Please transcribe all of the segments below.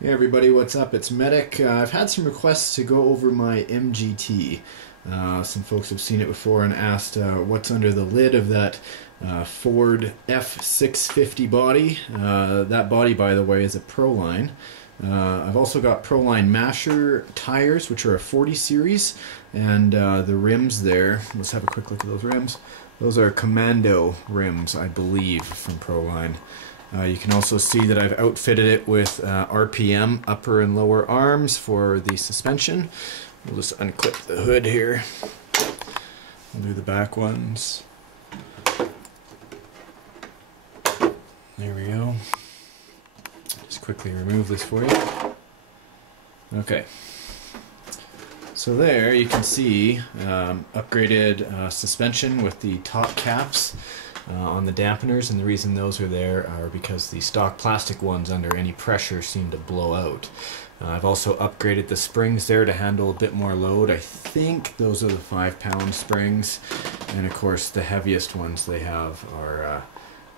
Hey everybody, what's up? It's Medic. I've had some requests to go over my MGT. Some folks have seen it before and asked what's under the lid of that Ford F-650 body. That body, by the way, is a Proline. I've also got Proline Masher tires, which are a 40 series, and the rims there, let's have a quick look at those rims. Those are Commando rims, I believe, from Proline. You can also see that I've outfitted it with RPM upper and lower arms for the suspension. We'll just unclip the hood here. We'll do the back ones. There we go. Just quickly remove this for you. Okay. So there you can see upgraded suspension with the top caps on the dampeners, and the reason those are there are because the stock plastic ones under any pressure seem to blow out. I've also upgraded the springs there to handle a bit more load. I think those are the 5-pound springs, and of course the heaviest ones they have are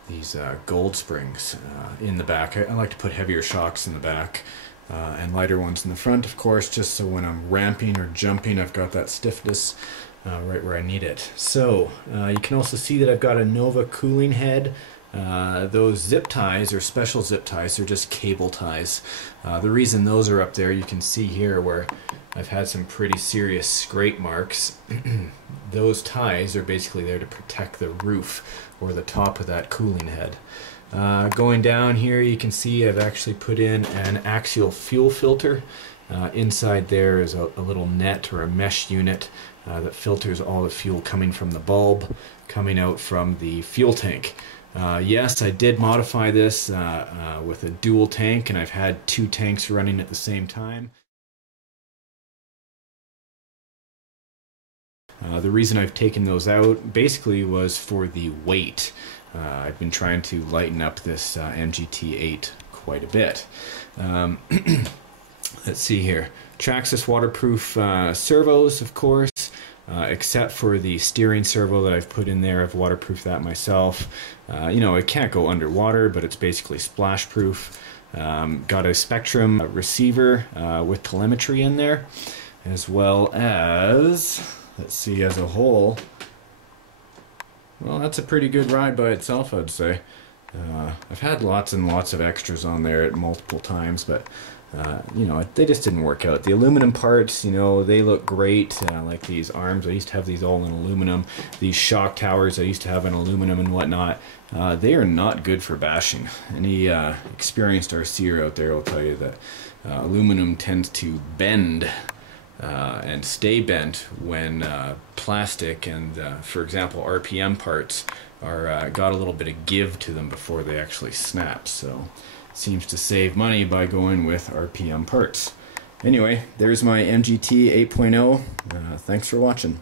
these gold springs in the back. I like to put heavier shocks in the back and lighter ones in the front, of course, just so when I'm ramping or jumping I've got that stiffness right where I need it. So you can also see that I've got a Nova cooling head. Those zip ties are special zip ties, they're just cable ties. The reason those are up there, you can see here where I've had some pretty serious scrape marks. Those ties are basically there to protect the roof or the top of that cooling head. Going down here you can see I've actually put in an axial fuel filter. Inside there is a little net or a mesh unit that filters all the fuel coming from the bulb, coming out from the fuel tank. Yes, I did modify this with a dual tank, and I've had 2 tanks running at the same time. The reason I've taken those out basically was for the weight. I've been trying to lighten up this Mgt 8 quite a bit. Let's see here. Traxxas waterproof servos, of course, except for the steering servo that I've put in there. I've waterproofed that myself. You know, it can't go underwater, but it's basically splash proof. Got a Spectrum receiver with telemetry in there, as well as, let's see, as a whole, well, that's a pretty good ride by itself, I'd say. I've had lots and lots of extras on there at multiple times, but you know, they just didn't work out. The aluminum parts, you know, they look great, like these arms. I used to have these all in aluminum. These shock towers I used to have in aluminum and whatnot. They are not good for bashing. Any experienced RCer out there will tell you that aluminum tends to bend and stay bent when plastic and, for example, RPM parts are got a little bit of give to them before they actually snap. So seems to save money by going with RPM parts. Anyway, there's my Mgt 8.0. Thanks for watching.